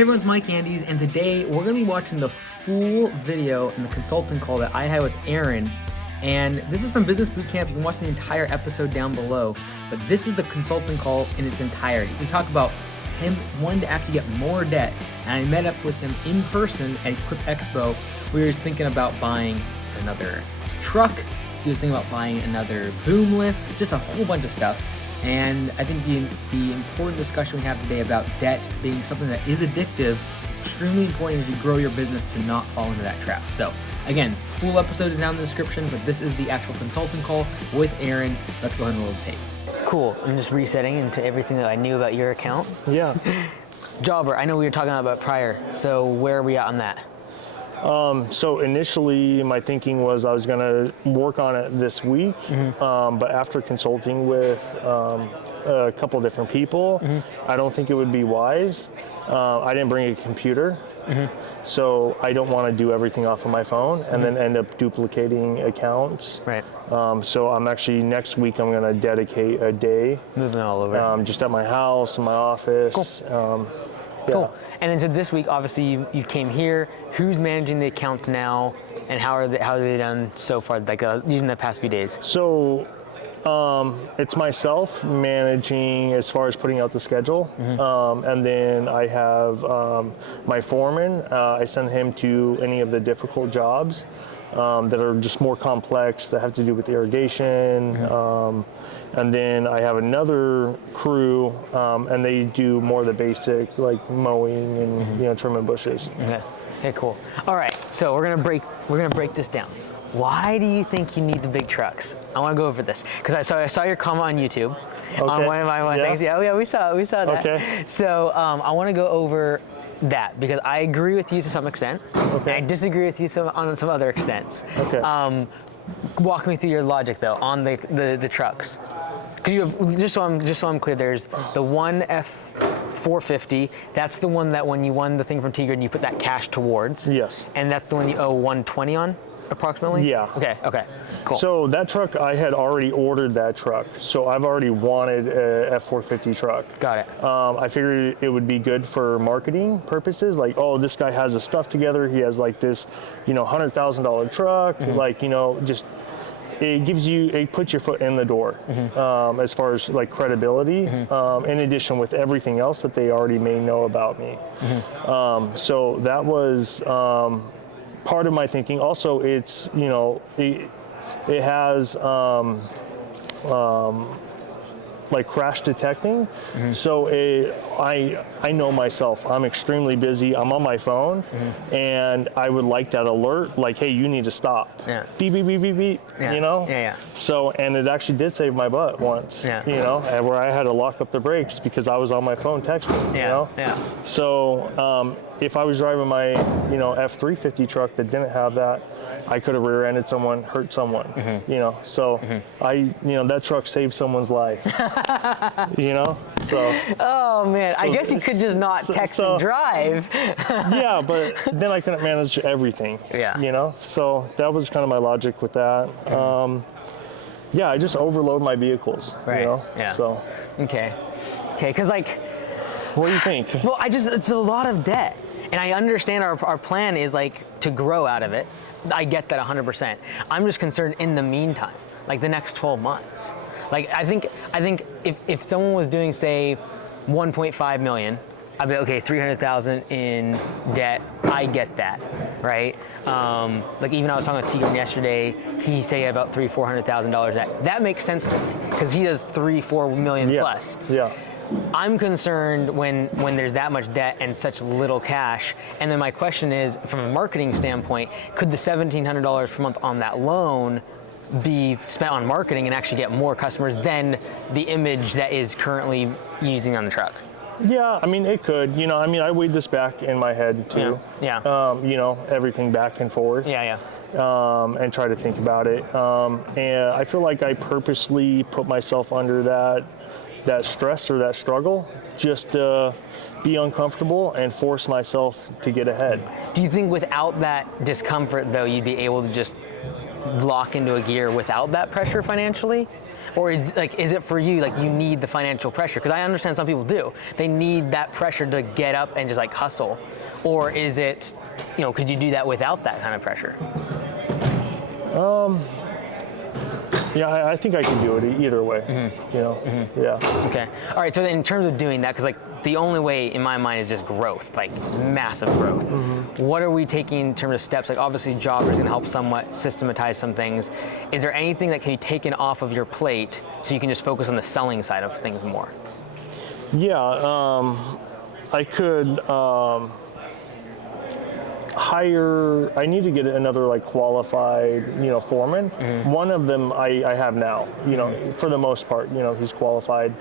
Hey everyone, it's Mike Andes, and today we're going to be watching the full video and the consulting call that I had with Aaron. And this is from Business Bootcamp. You can watch the entire episode down below, but this is the consulting call in its entirety. We talk about him wanting to actually get more debt, and I met up with him in person at Equip Expo. We were thinking about buying another truck. He was thinking about buying another boom lift, just a whole bunch of stuff. And I think the important discussion we have today about debt being something that is addictive, extremely important as you grow your business to not fall into that trap. So again, full episode is down in the description, but this is the actual consulting call with Aaron. Let's go ahead and roll the tape. Cool, I'm just resetting into everything that I knew about your account. Yeah. Jobber, I know we were talking about prior, so where are we at on that? So initially my thinking was I was going to work on it this week, but after consulting with a couple different people, I don't think it would be wise. I didn't bring a computer, so I don't want to do everything off of my phone and then end up duplicating accounts. Right. So I'm actually, next week I'm going to dedicate a day. Moving all over. Just at my house, in my office. Cool. Yeah. Cool. And then so this week, obviously, you came here. Who's managing the accounts now, and how are they done so far? Like using the past few days. So it's myself managing as far as putting out the schedule, and then I have my foreman. I send him to any of the difficult jobs that are just more complex, that have to do with irrigation. And then I have another crew, and they do more of the basic, like mowing and trimming bushes. Okay, cool. All right, so we're gonna break this down. Why do you think you need the big trucks? I want to go over this because I saw your comment on YouTube on one of my things. Yeah, we saw that. Okay. So I want to go over that because I agree with you to some extent. Okay. I disagree with you on some other extents. Okay. Walk me through your logic though on the trucks. Cause you have, just so I'm clear, there's the one F450. That's the one that when you won the thing from T-Grid, you put that cash towards. Yes. And that's the one you owe 120 on, approximately. Yeah. Okay. Cool. So that truck, I had already ordered that truck. So I've already wanted a F450 truck. Got it. I figured it would be good for marketing purposes. Like, oh, this guy has his stuff together. He has like this, $100,000 truck. Like, just. It puts your foot in the door as far as like credibility, in addition with everything else that they already may know about me. So that was part of my thinking. Also, it's, it has like crash detecting. So I know myself, I'm extremely busy, I'm on my phone, and I would like that alert, like, hey, you need to stop. Yeah. Beep, beep, beep, beep, beep, Yeah. So, and it actually did save my butt once, and where I had to lock up the brakes because I was on my phone texting, Yeah. So, if I was driving my, F350 truck that didn't have that, I could have rear-ended someone, hurt someone, So that truck saved someone's life, So. Oh man, I guess you could just not text and drive. Yeah, but then I couldn't manage everything. Yeah. So that was kind of my logic with that. I just overload my vehicles. Right. Yeah. So. Okay, because like. What do you think? Well, it's a lot of debt. And I understand our plan is like to grow out of it. I get that 100%. I'm just concerned in the meantime, like the next 12 months. Like I think if someone was doing say 1.5 million, I'd be okay, 300,000 in debt. I get that, right? Like even I was talking with Tigran yesterday. He said about $400,000 debt. That makes sense to me because he does 3-4 million plus. Yeah. I'm concerned when there's that much debt and such little cash. And then my question is, from a marketing standpoint, could the $1,700 per month on that loan be spent on marketing and actually get more customers than the image that is currently using on the truck? Yeah, I mean, it could. I weighed this back in my head too. Yeah. Everything back and forth. Yeah. And try to think about it. And I feel like I purposely put myself under that stress or that struggle just to be uncomfortable and force myself to get ahead. Do you think without that discomfort though, you'd be able to just lock into a gear without that pressure financially? Or is it for you, like, you need the financial pressure? Because I understand some people do. They need that pressure to get up and just like hustle. Or is it, could you do that without that kind of pressure? Yeah, I think I can do it either way. Yeah. Okay. All right. So in terms of doing that, because like the only way in my mind is just growth, like massive growth. What are we taking in terms of steps? Like obviously Jobber is going to help somewhat systematize some things. Is there anything that can be taken off of your plate so you can just focus on the selling side of things more? Yeah. I could hire. I need to get another like qualified, foreman. One of them I have now. For the most part, he's qualified,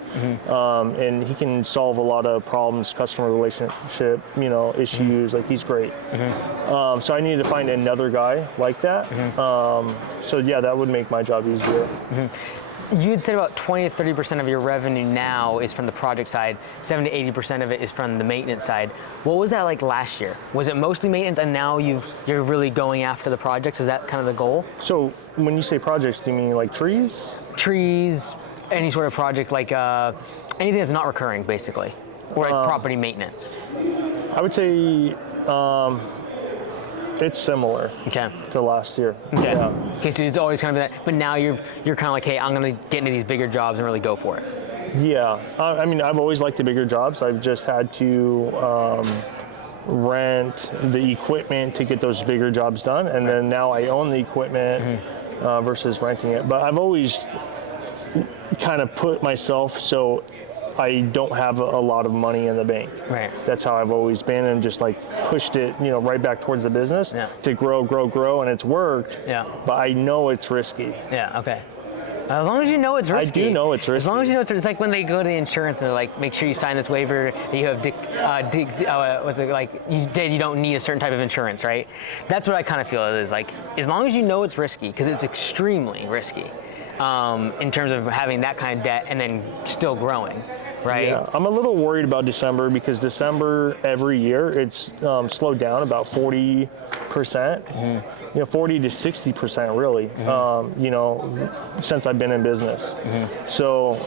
and he can solve a lot of problems, customer relationship, issues. Like he's great. So I need to find another guy like that. So yeah, that would make my job easier. You had said about 20 to 30% of your revenue now is from the project side, 70 to 80% of it is from the maintenance side. What was that like last year? Was it mostly maintenance and now you're really going after the projects? Is that kind of the goal? So when you say projects, do you mean like trees? Trees, any sort of project, like anything that's not recurring basically, or like property maintenance. I would say it's similar to last year. Okay. Yeah. Okay, so it's always kind of that, but now you're kind of like, hey, I'm going to get into these bigger jobs and really go for it. Yeah. I mean, I've always liked the bigger jobs. I've just had to rent the equipment to get those bigger jobs done, and then now I own the equipment versus renting it. But I've always kind of put myself so I don't have a lot of money in the bank. Right. That's how I've always been, and just like pushed it, right back towards the business to grow, and it's worked. Yeah. But I know it's risky. Yeah. Okay. As long as you know it's risky. I do know it's risky. As long as you know it's like when they go to the insurance and they're like, make sure you sign this waiver that you have, was it like you said you don't need a certain type of insurance, right? That's what I kind of feel it is like, as long as you know it's risky, because it's extremely risky in terms of having that kind of debt and then still growing. Right. Yeah, I'm a little worried about December because December every year it's slowed down about 40%, 40 to 60% really, since I've been in business. So,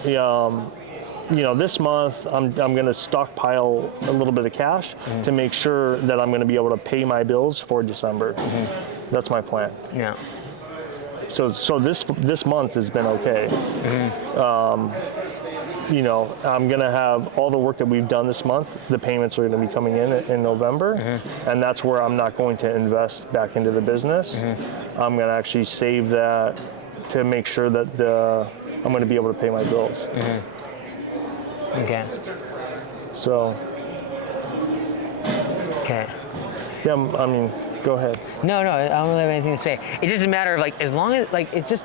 this month I'm going to stockpile a little bit of cash to make sure that I'm going to be able to pay my bills for December. That's my plan. Yeah. So this month has been okay. I'm going to have all the work that we've done this month, the payments are going to be coming in November, and that's where I'm not going to invest back into the business. I'm going to actually save that to make sure that I'm going to be able to pay my bills. Okay. So. Okay. Yeah, I mean, go ahead. No, I don't have anything to say. It's just a matter of like, as long as like, it's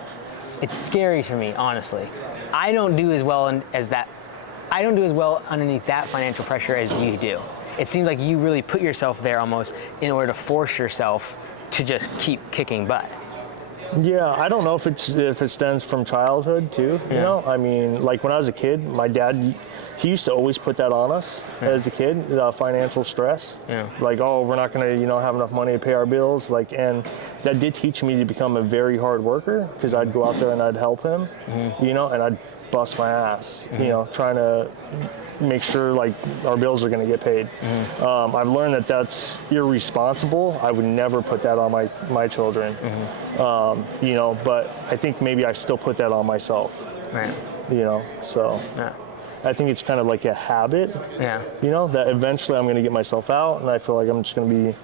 scary for me, honestly. I don't do as well as that. I don't do as well underneath that financial pressure as you do. It seems like you really put yourself there almost in order to force yourself to just keep kicking butt. Yeah, I don't know if it stems from childhood too. I mean, like when I was a kid, my dad, he used to always put that on us as a kid, the financial stress. Yeah. Like, oh, we're not gonna, have enough money to pay our bills. Like, and that did teach me to become a very hard worker because I'd go out there and I'd help him, and I'd bust my ass, trying to make sure like our bills are going to get paid. I've learned that that's irresponsible. I would never put that on my children. But I think maybe I still put that on myself. Right. So yeah. I think it's kind of like a habit. Yeah. That eventually I'm going to get myself out, and I feel like I'm just going to be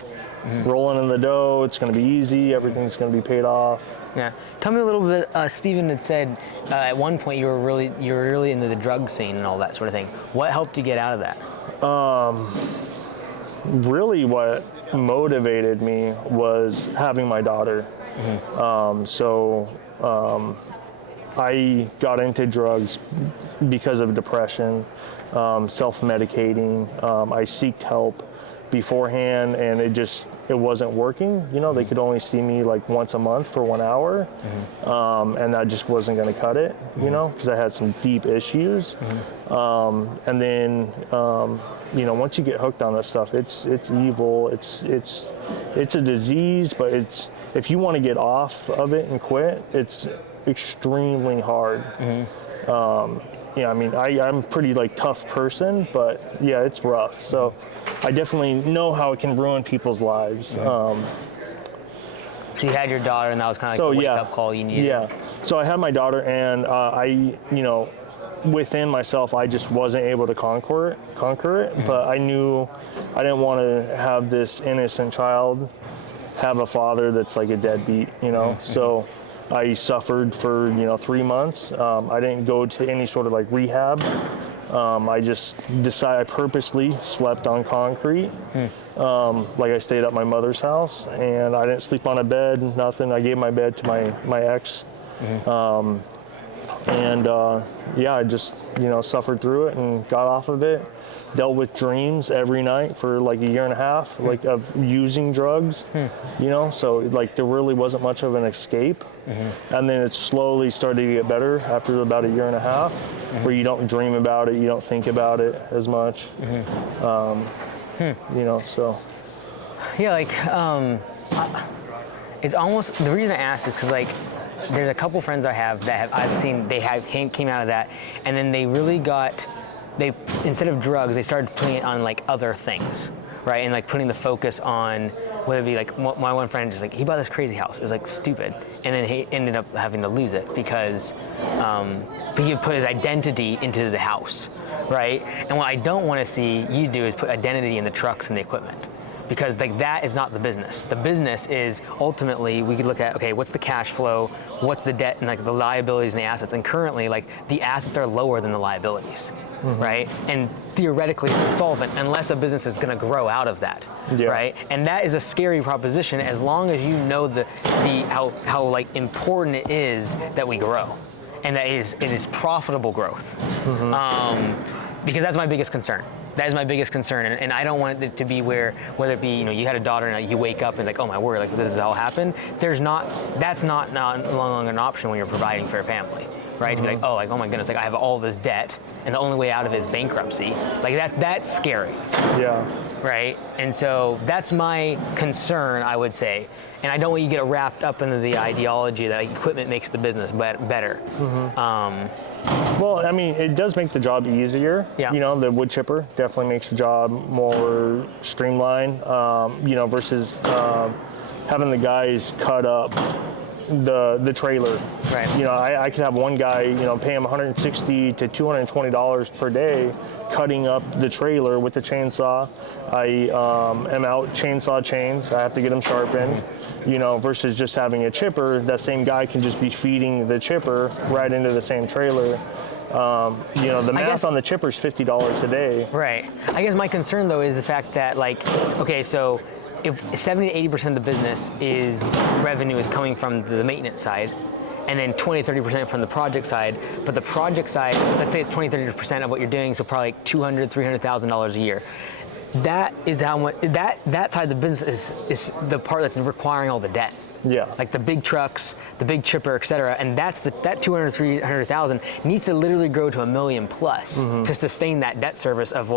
rolling in the dough. It's going to be easy. Everything's going to be paid off. Yeah. Tell me a little bit. Steven had said at one point you were really into the drug scene and all that sort of thing. What helped you get out of that? Really, what motivated me was having my daughter. I got into drugs because of depression, self-medicating. I sought help beforehand, and it wasn't working. They could only see me like once a month for 1 hour, and that just wasn't going to cut it, because I had some deep issues. And then, once you get hooked on that stuff, it's evil. It's a disease, but if you want to get off of it and quit, extremely hard. Yeah, I mean, I'm a pretty like tough person, but yeah, it's rough. So I definitely know how it can ruin people's lives. So you had your daughter, and that was kind of like the wake-up call you needed. Yeah. So I had my daughter, and within myself, I just wasn't able to conquer it. But I knew I didn't want to have this innocent child have a father that's like a deadbeat, So I suffered for 3 months. I didn't go to any sort of like rehab. I just I purposely slept on concrete. Like I stayed at my mother's house, and I didn't sleep on a bed, nothing. I gave my bed to my ex. I just, suffered through it and got off of it. Dealt with dreams every night for like a year and a half, like of using drugs, so like there really wasn't much of an escape. And then it slowly started to get better after about a year and a half, where you don't dream about it, you don't think about it as much, so. Yeah, it's almost, the reason I asked is because like, there's a couple friends I have that I've seen, came out of that, and then they really instead of drugs, they started putting it on like other things, right? And like putting the focus on, whether it be like, my one friend just like, he bought this crazy house. It was like stupid. And then he ended up having to lose it because he had put his identity into the house, right? And what I don't want to see you do is put identity in the trucks and the equipment. Because like that is not the business. The business is ultimately, we could look at, okay, what's the cash flow, what's the debt, and like the liabilities and the assets. And currently, like the assets are lower than the liabilities, right? And theoretically, it's insolvent unless a business is going to grow out of that, right? And that is a scary proposition as long as you know how like important it is that we grow, and that it is profitable growth, because that's my biggest concern. That is my biggest concern, and I don't want it to be whether it be, you had a daughter and you wake up and like, oh my word, like this is all happened. That's not no longer an option when you're providing for a family, right? To be like, oh my goodness, like I have all this debt, and the only way out of it is bankruptcy. Like that's scary. Yeah. Right? And so that's my concern, I would say. And I don't want you to get wrapped up into the ideology that equipment makes the business better. Well, I mean, it does make the job easier. Yeah. The wood chipper definitely makes the job more streamlined, versus having the guys cut up the trailer. Right. I could have one guy, pay him $160 to $220 per day cutting up the trailer with the chainsaw. I am out chainsaw chains. I have to get them sharpened, versus just having a chipper. That same guy can just be feeding the chipper right into the same trailer. The math on the chipper is $50 a day. Right. I guess my concern though is the fact that so if 70 to 80% of the business revenue is coming from the maintenance side, and then 20-30% from the project side, but the project side, let's say it's 20-30% of what you're doing, so probably like $200,000, $300,000 a year. That is how much that side of the business is the part that's requiring all the debt. Yeah. Like the big trucks, the big chipper, et cetera. And that 200, 300,000 needs to literally grow to $1 million plus to sustain that debt service of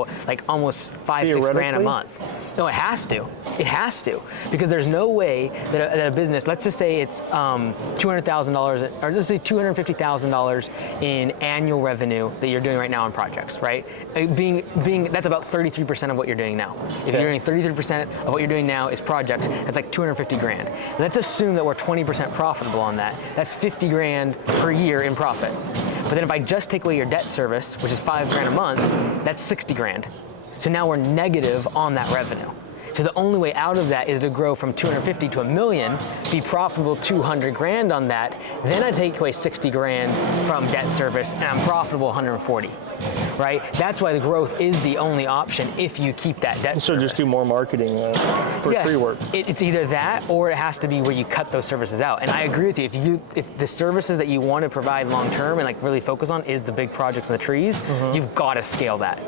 almost $5-6 grand a month. No, it has to. It has to. Because there's no way that a business, let's just say it's $200,000, or let's say $250,000 in annual revenue that you're doing right now on projects, right? That's about 33% of what you're doing now. If you're doing 33% of what you're doing now is projects, that's like 250 grand. Let's assume that we're 20% profitable on that. That's 50 grand per year in profit. But then if I just take away your debt service, which is $5 grand a month, that's 60 grand. So now we're negative on that revenue. So the only way out of that is to grow from 250 to $1 million, be profitable 200 grand on that. Then I take away 60 grand from debt service, and I'm profitable 140. Right? That's why the growth is the only option if you keep that debt service. Just do more marketing for tree work. It's either that, or it has to be where you cut those services out. And I agree with you. If the services that you want to provide long term and really focus on is the big projects and the trees, you've got to scale that.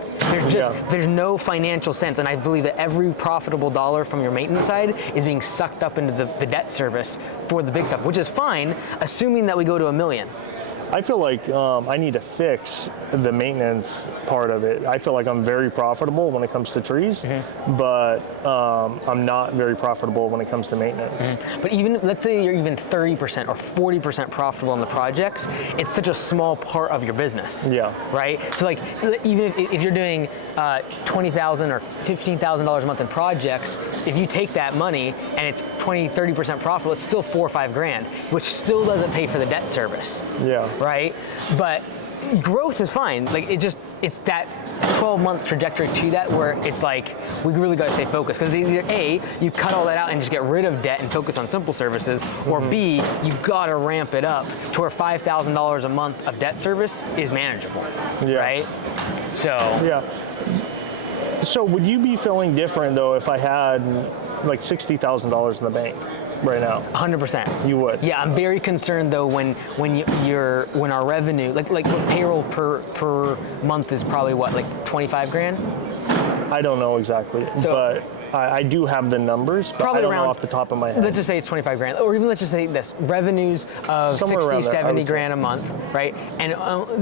There's no financial sense, and I believe that every profitable dollar from your maintenance side is being sucked up into the debt service for the big stuff, which is fine, assuming that we go to $1 million. I feel like I need to fix the maintenance part of it. I feel like I'm very profitable when it comes to trees, but I'm not very profitable when it comes to maintenance. But even, let's say you're even 30% or 40% profitable in the projects, it's such a small part of your business. Yeah. Right? So like, even if you're doing $20,000 or $15,000 a month in projects, if you take that money and it's 20-30% profitable, it's still $4 or $5 grand, which still doesn't pay for the debt service. Yeah. Right? But growth is fine. Like it's that 12-month trajectory to that where it's like we really got to stay focused, because either A, you cut all that out and just get rid of debt and focus on simple services, or B, you got to ramp it up to where $5,000 a month of debt service is manageable. Yeah. Right? So Yeah. So would you be feeling different though if I had like $60,000 in the bank right now? 100%. You would? Yeah, I'm very concerned though when our revenue, like payroll per month is probably what, like 25 grand? I don't know exactly, So- but I do have the numbers, but Probably I don't around- know off the top of my head. Let's just say it's 25 grand, or even let's just say this, revenues of Somewhere 60, around there, I 70 would say. grand a month, right? And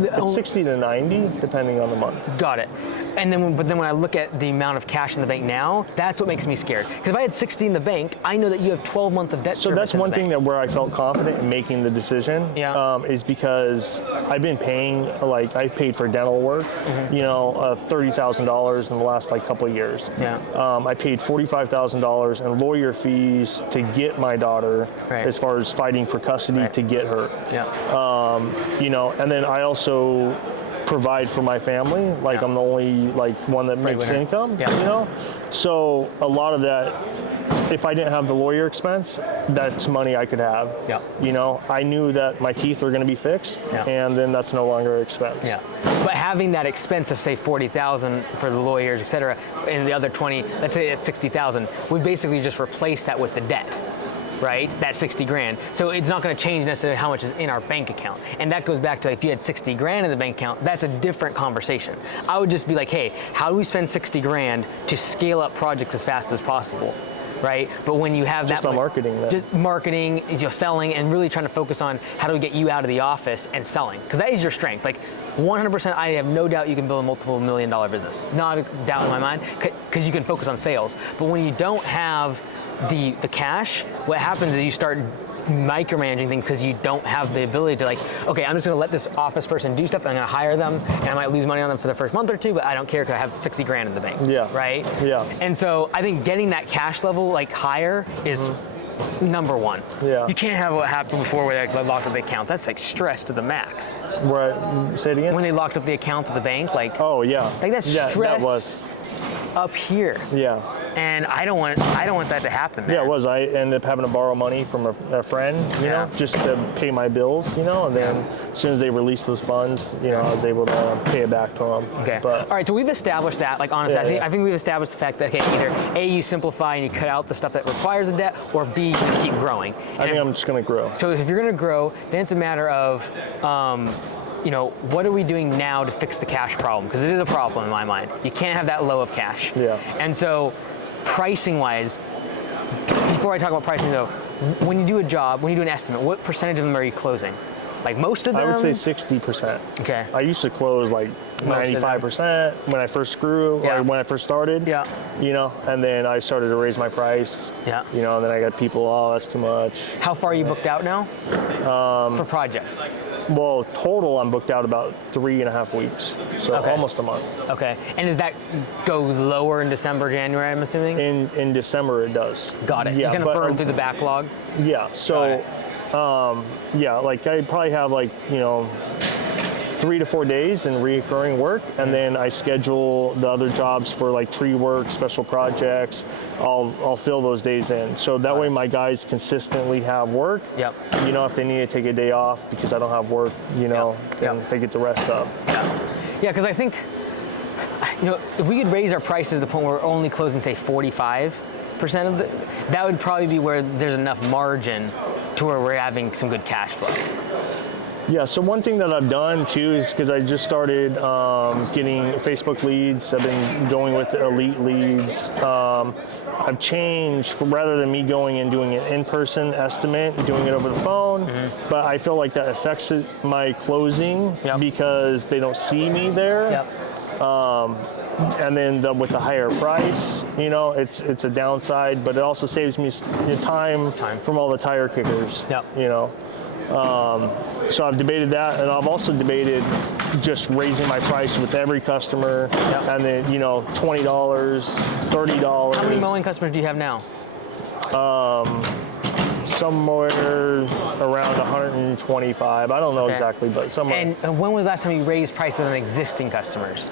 It's 60 to 90, depending on the month. got it. And then, but then when I look at the amount of cash in the bank now, that's what makes me scared. Because if I had 60 in the bank, I know that you have 12 months of debt So service that's in the one thing bank. that where I felt confident in making the decision. Yeah. Is because I've been paying, like I paid for dental work, you know, $30,000 in the last like couple of years. Yeah. I paid $45,000 in lawyer fees to get my daughter, Right. as far as fighting for custody Right. to get her. Yeah. You know, and then I also provide for my family. Like Yeah. I'm the only like one that makes Breadwinner. income. Yeah. You know, so a lot of that. If I didn't have the lawyer expense, that's money I could have. Yeah. You know, I knew that my teeth were going to be fixed, Yeah. and then that's no longer an expense. Yeah, but having that expense of say 40,000 for the lawyers, et cetera, and the other 20, let's say it's 60,000, we basically just replace that with the debt, right? That 60 grand. So it's not going to change necessarily how much is in our bank account. And that goes back to if you had 60 grand in the bank account, that's a different conversation. I would just be like, hey, how do we spend 60 grand to scale up projects as fast as possible? Right, but when you have Just that on marketing, then. just marketing, selling, and really trying to focus on how do we get you out of the office and selling, because that is your strength. Like 100%, I have no doubt you can build a multiple $1 million business. Not a doubt in my mind, because you can focus on sales. But when you don't have the cash, what happens is you start micromanaging things because you don't have the ability to like, okay, I'm just gonna let this office person do stuff, I'm gonna hire them, and I might lose money on them for the first month or two, but I don't care because I have 60 grand in the bank. Yeah. Right? Yeah. And so I think getting that cash level like higher is number one. Yeah. You can't have what happened before where they locked up the accounts. That's like stress to the max. Right. Say it again. When they locked up the account at the bank, like Yeah. like that's yeah, stress that was. up here. Yeah. And I don't want that to happen there. Yeah, it was. I ended up having to borrow money from a friend, you Yeah. know, just to pay my bills, you know, and then as soon as they released those funds, you know, I was able to pay it back to them. Okay. But All right. So we've established that. Like honestly, Yeah, I think we've established the fact that okay, either A, you simplify and you cut out the stuff that requires the debt, or B, you just keep growing. I think I'm just going to grow. So if you're going to grow, then it's a matter of, what are we doing now to fix the cash problem? Because it is a problem in my mind. You can't have that low of cash. Yeah. And so, pricing-wise, before I talk about pricing though, when you do a job, when you do an estimate, what percentage of them are you closing? Like most of them? I would say 60%. Okay. I used to close like Most of them. 95% when I first grew, Yeah. or when I first started. Yeah. You know, and then I started to raise my price. Yeah. You know, and then I got people, oh, that's too much. How far are you booked out now? For projects. Well, total, I'm booked out about 3.5 weeks, so Okay. almost a month. Okay. And does that go lower in December, January, I'm assuming? In December, it does. Got it. Yeah, You're going to but, burn through the backlog? Yeah. So, Got like I probably have like 3 to 4 days in recurring work, and then I schedule the other jobs for like tree work, special projects. I'll fill those days in, so that way my guys consistently have work. Yep. You know, if they need to take a day off because I don't have work, you know, Yep. then Yep. they get to rest up. Yeah, because I think, if we could raise our prices to the point where we're only closing, say, 45% of the, that would probably be where there's enough margin to where we're having some good cash flow. Yeah, so one thing that I've done too is because I just started getting Facebook leads. I've been going with Elite Leads. I've changed rather than me going and doing an in-person estimate, doing it over the phone. But I feel like that affects my closing because they don't see me there. And then with the higher price, you know, it's a downside, but it also saves me time from all the tire kickers. You know. So I've debated that, and I've also debated just raising my price with every customer, and then, you know, $20, $30. How many mowing customers do you have now? Somewhere around 125. I don't know exactly, but somewhere. And when was the last time you raised prices on existing customers?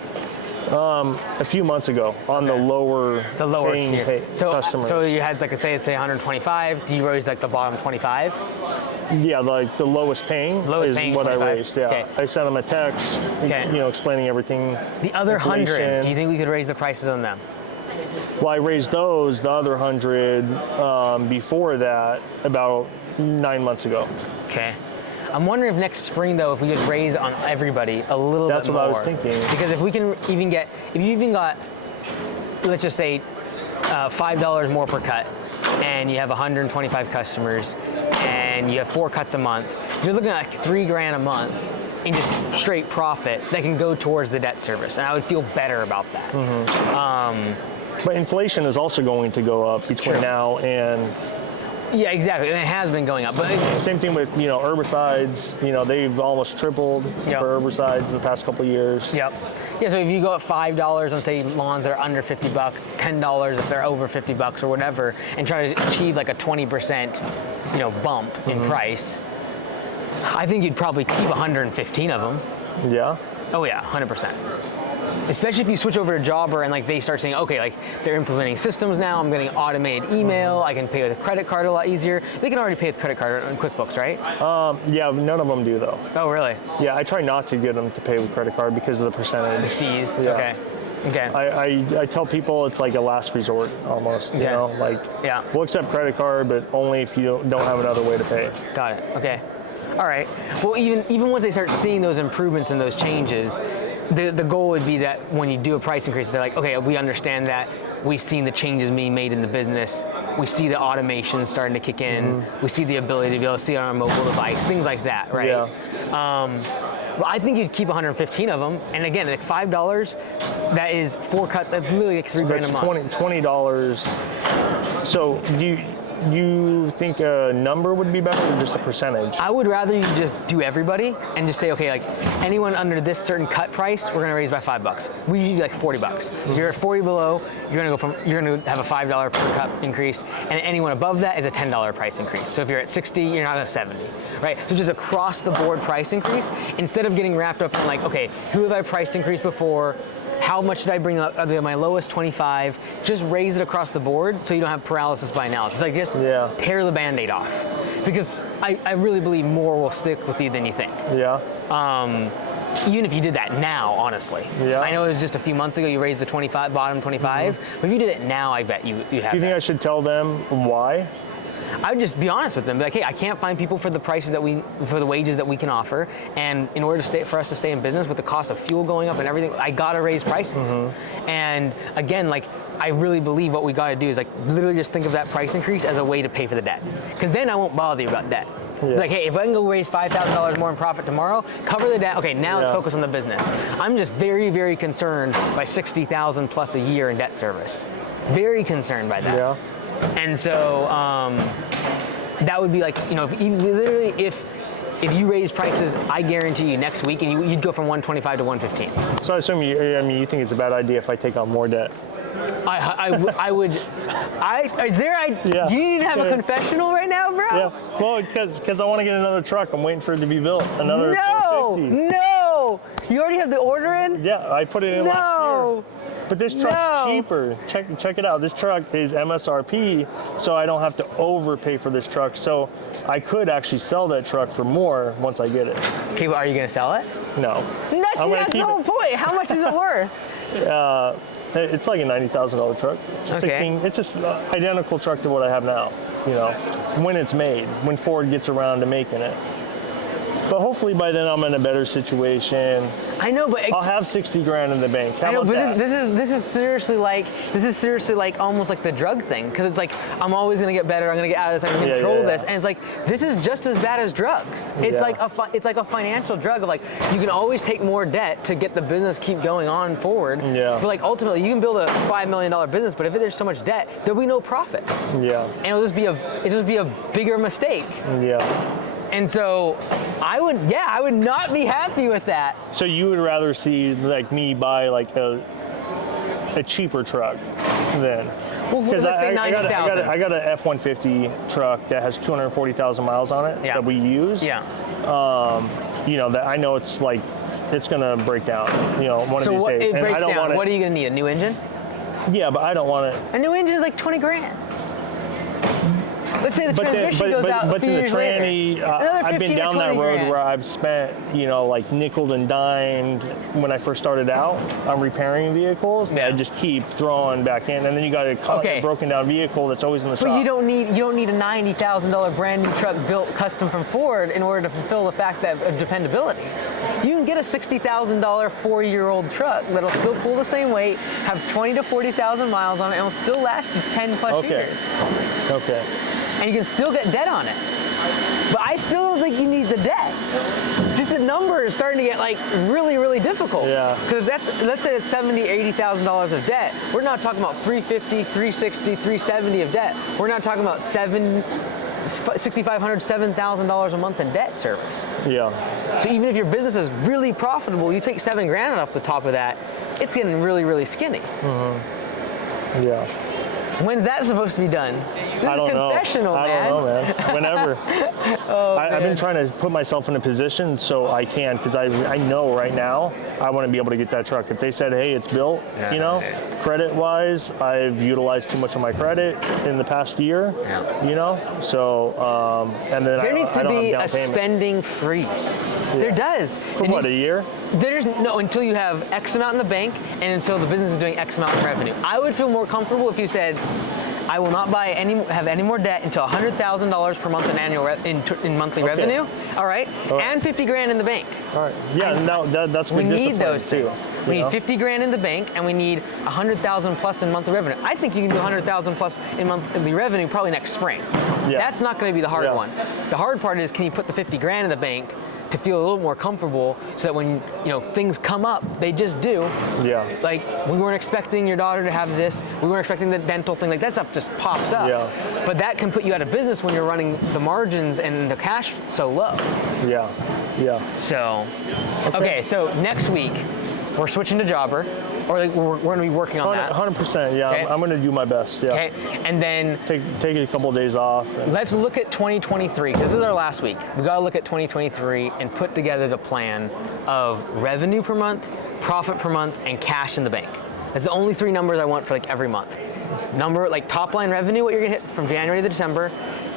A few months ago on the lower paying customers. So you had, like, say 125. Do you raise like the bottom 25? Yeah, like the lowest paying is what 25. I raised. Yeah, Okay. I sent them a text, you know, explaining everything. The other 100, inflation. do you think we could raise the prices on them? Well, I raised the other 100 before that about 9 months ago. Okay. I'm wondering if next spring, though, if we just raise on everybody a little bit more. That's what I was thinking. Because if we can even get, if you even got, let's just say, $5 more per cut, and you have 125 customers, and you have 4 cuts a month, you're looking at like $3,000 a month in just straight profit that can go towards the debt service, and I would feel better about that. But inflation is also going to go up between now and. Yeah, exactly, and it has been going up. But same thing with, you know, herbicides. You know, they've almost tripled for herbicides in the past couple of years. Yeah, so if you go at $5 on, say, lawns that are under $50, $10 if they're over $50 or whatever, and try to achieve like a 20%, you know, bump in price, I think you'd probably keep 115 of them. Yeah. Oh yeah, 100%. Especially if you switch over to Jobber and like they start saying, okay, like they're implementing systems now, I'm getting automated email, I can pay with a credit card a lot easier. They can already pay with credit card on QuickBooks, right? Yeah, none of them do though. Oh, really? Yeah, I try not to get them to pay with credit card because of the percentage. The fees, Yeah. Okay. I tell people it's like a last resort almost, you know, like we'll accept credit card, but only if you don't have another way to pay. Got it, okay. All right, well, even once they start seeing those improvements and those changes, the goal would be that when you do a price increase, they're like, okay, we understand that. We've seen the changes being made in the business. We see the automation starting to kick in. We see the ability to be able to see it on a mobile device, things like that, right? Yeah. Well, I think you'd keep 115 of them. And again, like $5, that is 4 cuts, that's literally like $3,000 a month. $20. So you think a number would be better or just a percentage? I would rather you just do everybody and just say, okay, like anyone under this certain cut price, we're gonna raise by $5. We usually do like $40. If you're at 40 below, you're gonna have a $5 per cut increase, and anyone above that is a $10 price increase. So if you're at 60, you're not at 70, right? So just across the board price increase, instead of getting wrapped up in like, okay, who have I priced increased before? How much did I bring up? My lowest 25. Just raise it across the board so you don't have paralysis by analysis. Like just tear the Band-Aid off, because I really believe more will stick with you than you think. Yeah. Even if you did that now, honestly. Yeah. I know it was just a few months ago you raised the 25, bottom 25, but if you did it now, I bet you have. Do you think I should tell them why? I would just be honest with them, be like, hey, I can't find people for the prices for the wages that we can offer, and in order for us to stay in business with the cost of fuel going up and everything, I gotta raise prices. And again, like, I really believe what we gotta do is like literally just think of that price increase as a way to pay for the debt, because then I won't bother you about debt. Like, hey, if I can go raise $5,000 more in profit tomorrow, cover the debt. Okay, now let's focus on the business. I'm just very, very concerned by $60,000 plus a year in debt service. Very concerned by that. Yeah. And so that would be like, you know, if you raise prices, I guarantee you next week, and you'd go from 125 to 115. So I assume you think it's a bad idea if I take on more debt? I would. Do you need to have a confessional right now, bro? Yeah. Well, because I want to get another truck. I'm waiting for it to be built. Another. No. You already have the order in? Yeah, I put it in last year. But this truck's cheaper. Check it out. This truck is MSRP, so I don't have to overpay for this truck. So I could actually sell that truck for more once I get it. Okay, but are you going to sell it? No. That's the whole point. How much is it worth? It's like a $90,000 truck. It's just an identical truck to what I have now, you know, when it's made, when Ford gets around to making it. But hopefully by then I'm in a better situation. I know, but I'll have 60 grand in the bank. How I know, about but that? this is seriously like almost like the drug thing, because it's like I'm always gonna get better. I'm gonna get out of this. I can control this, and it's like this is just as bad as drugs. It's like a financial drug of like you can always take more debt to get the business keep going on forward. Yeah. But like ultimately, you can build a $5 million business, but if there's so much debt, there'll be no profit. Yeah. And it'll just be a bigger mistake. Yeah. And so I would not be happy with that. So you would rather see like me buy like a cheaper truck then? Well, let's say 90,000. I got an F-150 truck that has 240,000 miles on it that we use. Yeah. You know, that I know it's like, it's gonna break down, you know, one of these days. It breaks down. What are you gonna need, a new engine? Yeah, but I don't want it. A new engine is like 20 grand. Let's say the transmission goes out a few years later. I've been down that road where I've spent, you know, like nickeled and dimed when I first started out on repairing vehicles. Yeah. I just keep throwing back in, and then you got a broken down vehicle that's always in the shop. But you don't need a $90,000 brand new truck built custom from Ford in order to fulfill the fact that of dependability. You can get a $60,000 4-year-old truck that'll still pull the same weight, have 20 to 40,000 miles on it, and will still last 10 plus years. Okay. And you can still get debt on it. But I still don't think you need the debt. Just the number is starting to get like really, really difficult. Yeah. Because let's say it's $70,000, $80,000 of debt. We're not talking about $350,000, $360,000, $370,000 of debt. We're not talking about $6,500, $7,000 a month in debt service. Yeah. So even if your business is really profitable, you take $7 grand off the top of that, it's getting really, really skinny. Mm-hmm. Yeah. When's that supposed to be done? I don't know. Confessional, man. I don't know, man. Whenever. I've been trying to put myself in a position so I can, because I know right now I want to be able to get that truck. If they said, hey, it's built, you know, credit-wise, I've utilized too much of my credit in the past year, you know, so, and then there needs to be a spending freeze. Yeah. There does. For what, a year? There's no, until you have X amount in the bank and until the business is doing X amount in revenue. I would feel more comfortable if you said, I will not have any more debt until $100,000 per month in monthly revenue. All right, and 50 grand in the bank. All right. Yeah, no, that's good. We need those too. things. We need 50 grand in the bank, and we need 100,000 plus in monthly revenue. I think you can do 100,000 plus in monthly revenue probably next spring. Yeah. That's not going to be the hard one. The hard part is, can you put the 50 grand in the bank to feel a little more comfortable, so that when things come up, they just do. Yeah. Like, we weren't expecting your daughter to have this. We weren't expecting the dental thing. Like, that stuff just pops up. Yeah. But that can put you out of business when you're running the margins and the cash so low. Yeah. Yeah. So, okay. So next week we're switching to Jobber. Or like we're going to be working on that. 100%, yeah. Okay. I'm going to do my best, yeah. Okay, and then take a couple of days off. Let's look at 2023, because this is our last week. We got to look at 2023 and put together the plan of revenue per month, profit per month, and cash in the bank. That's the only 3 numbers I want for like every month. Number, like top line revenue, what you're going to hit from January to December,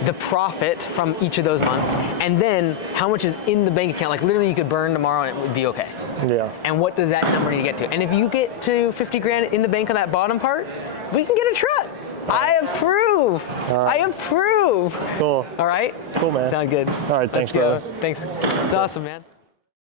the profit from each of those months, and then how much is in the bank account. Like literally you could burn tomorrow and it would be okay. Yeah. And what does that number need to get to? And if you get to 50 grand in the bank on that bottom part, we can get a truck. I approve. I approve. Cool. All right? Cool, man. Sound good. All right, thanks, bro. Thanks. It's awesome, man.